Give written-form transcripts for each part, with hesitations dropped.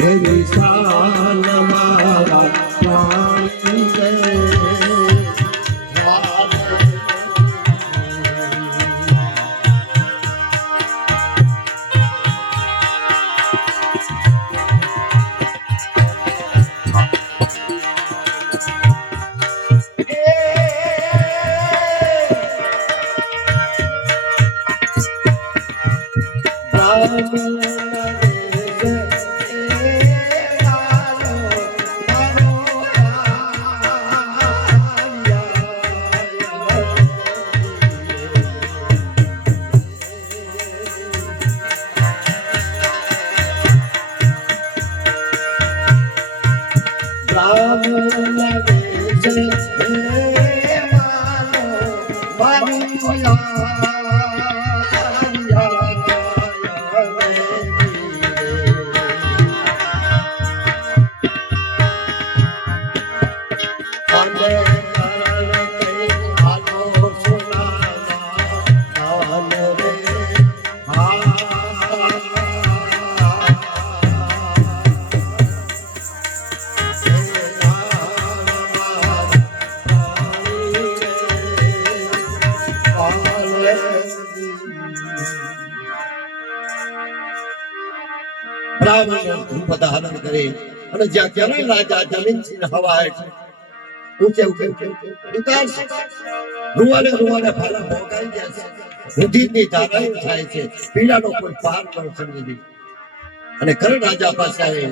હે નિશાન મારા પ્રાણી રે કરે અને જ્યાં ક્યારે રાજા જમીનથી હવાય છે ઊંચે ઊંચે ઉતાર રૂવાને રૂવાને ફાલા ભોગાઈ ગયા છે રુધિરની ધારાઓ થાય છે પીડાનો કોઈ પાર ન સમજી અને કરણ રાજા પાસે આવે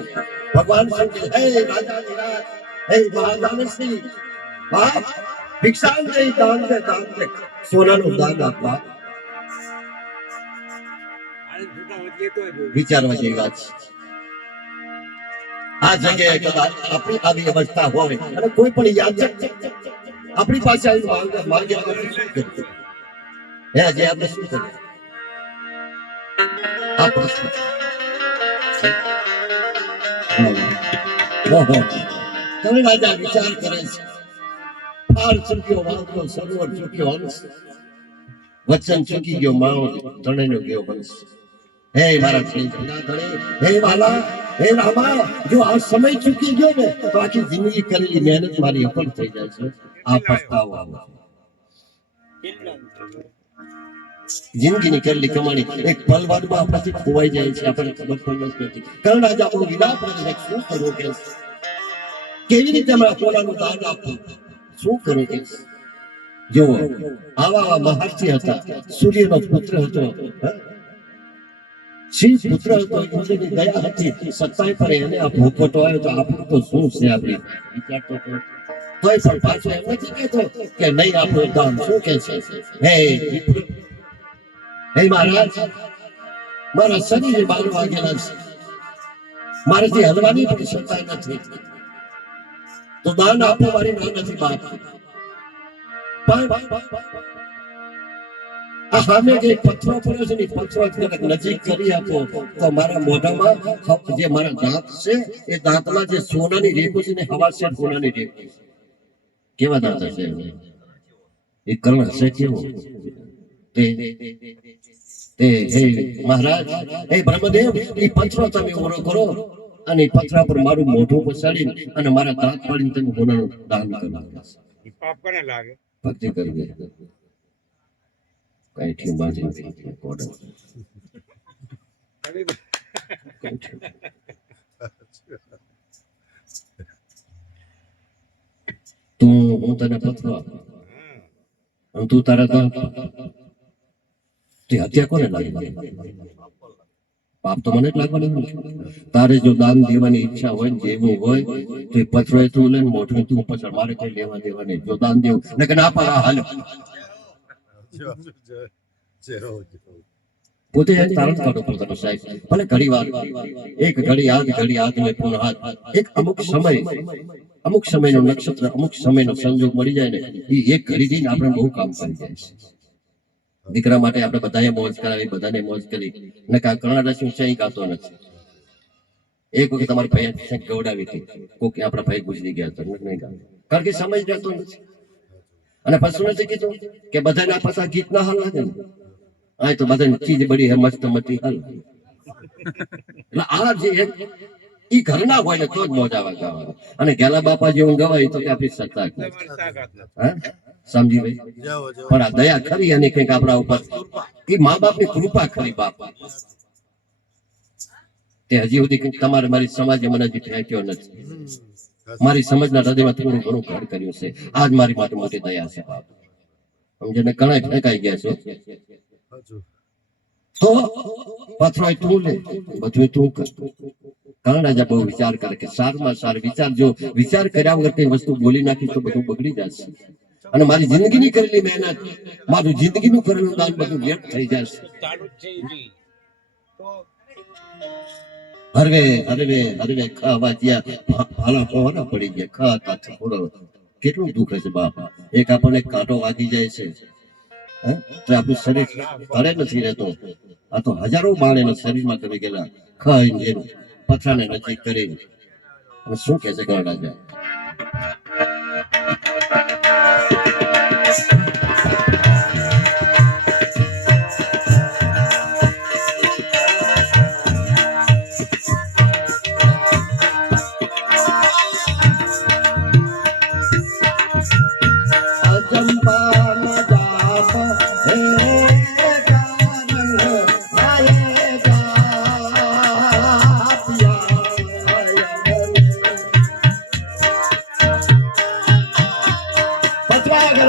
ભગવાન સમજે હે રાજા નિરાજ હે મહાદાનશ્રી બાપ ભિક્ષાન દે દાન દે સોનાનું દાન આપવા વિચારવા જેવી વાત છે આ જગ્યાએ કદાચ આપણી આવી અવસ્થા હોય અને કોઈ પણ યાચક આપણી પાસે આવી માંગે આપણે શું કરીએ હે આજે આપણે શું કરીએ આ પ્રશ્ન તમે રાજા વિચાર કરે છે ફાળ ચૂક્યો વાંધો સરોવર ચૂક્યો હંસ વચન ચૂકી ગયો માણો ધણેનો ગયો હંસ હે મારા હે વાલા હે રામા જો આ સમય ચૂકી ગયો ને તો આખી જિંદગી કરેલી મહેનત મારી અફળ થઈ જાય છે આ પસ્તાવો આવે જિંદગીની કરેલી કમાણી એક પલવારમાં આપણાથી ખોવાઈ જાય છે આપણને ખબર પણ નથી કારણ આજે આપણો વિલાપ કરે શું કરવું કે કેવી રીતે અમારા પોતાનું દાન આપવું શું કરવું કે જો આવા મહર્ષિ હતા સૂર્યનો પુત્ર હતો શિવ પુત્ર હતો ઇન્દ્રની દયા હતી સત્તાય પર એને આ ભોગવટો આવ્યો તો આપણું તો શું છે આપણી વિચાર તો તોય પણ પાછો એમ નથી કહેતો કે નહીં આપણું દાન શું કે છે હે મહારાજ મારા શરીરે 12 વાગેલા છે મારાથી હલવાની પણ ક્ષમતા નથી તો દાન આપવું મારી ના નથી બાપ આ સામે જે પથ્થરો પડ્યો છે ને પથ્થરો નજીક કરી આપો તો મારા મોઢામાં જે મારા દાંત છે એ દાંતમાં જે સોનાની રેખો છે ને હવા છે સોનાની રેખો કેવા દાંત હશે એ કર્ણ હશે કેવો તે હે મહારાજ હે બ્રહ્મદેવ એ પથ્થરો તમે ઓરો કરો અને પથરા પર મારું મોઢું પછાડીને અને મારા દાંત પાડીને તમે સોનાનું દાન કરો પાપ કોને લાગે ભક્તિ કરવી કઈ ઠી બાજી કોડ તું હું તને પથરો અને તું તારા દાંત હત્યા કોને લાગી પાપ તો મને જ લાગવાનું તારે જો દાન દેવાની ઈચ્છા હોય ને જેવું હોય તો એ પથરો તું લે મોઢું તું પછાડ મારે કઈ લેવા દેવા નહીં જો દાન દેવું ને કે ના પાડે હાલ પોતે તારણ કાઢો પોતાનો સાહેબ ભલે ઘડી વાર એક ઘડી હાથ ને પૂર્ણ હાથ એક અમુક સમયનો નક્ષત્ર અમુક સમયનો સંજોગ મળી જાય ને એ એક ઘડી જઈને આપણે બહુ કામ કરી જાય છે દીકરા માટે આપણે બધાએ મોજ કરાવી બધાને મોજ કરી ને કર્ણાટક ઊંચાઈ ગાતો નથી એક વખત તમારા ભાઈ ગવડાવી હતી કોકે આપણા ભાઈ ગુજરી ગયા હતા નહીં ગાવ કારણ કે સમય રહેતો નથી અને પછી નથી કીધું કે બધાના પાછા ગીત ના હાલ લાગે આ તો બધાની ચીજ બડી હે મસ્ત મતી હાલ એટલે આ જે એક ઈ ઘરના હોય ને તો જ મોજ આવે ગાવા. અને ગેલા બાપા જેવું ગવાય તો કે આપણી સત્તા જ નથી. હા સમજી ભાઈ. પણ આ દયા ખરી અને કંઈક આપણા ઉપર એ મા બાપની કૃપા ખરી બાપ. તે હજી સુધી કંઈક તમારે મારી સમાજે મને હજી ફેંક્યો નથી. મારી સમજના હૃદયમાં થોડું ઘણું ઘર કર્યું છે. આજ મારી માટે મોટી દયા છે બાપ. સમજે ઘણા ફેંકાઈ ગયા છો તો પથરાય તું લે બધું તું કર. કારણ રાજા બહુ વિચાર કરે કે સારમાં સાર વિચાર, જો વિચાર કર્યા વગર કઈ વસ્તુ બોલી નાખી તો બધું બગડી જશે. અને મારી જિંદગીની કરેલી મહેનત, મારું જિંદગીનું કરેલું દાન બધું વ્યર્થ થઈ જશે. હરવે હરવે હરવે ખાવા જ્યાં ભાલા પહોરા પડી ગયા ખાતા થોડો કેટલું દુઃખ હશે બાપ. એક આપણને કાંટો વાગી જાય છે તો આપણું શરીર તળે નથી રહેતો. આ તો હજારો બાળ એના શરીરમાં કરી ગયેલા ખાઈને એનું પથરાને નજીક કરી. શું કે છે ઘણા રાજા?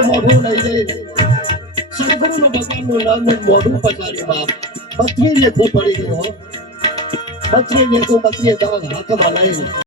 મોઢું લઈ જઈ સદગુરુનું ભગવાનનું નામ મોઢું પચાર્યું બાપ. પત્ની લેખું પડી ગયો. પત્ની લેખું પત્ની હાથમાં લઈ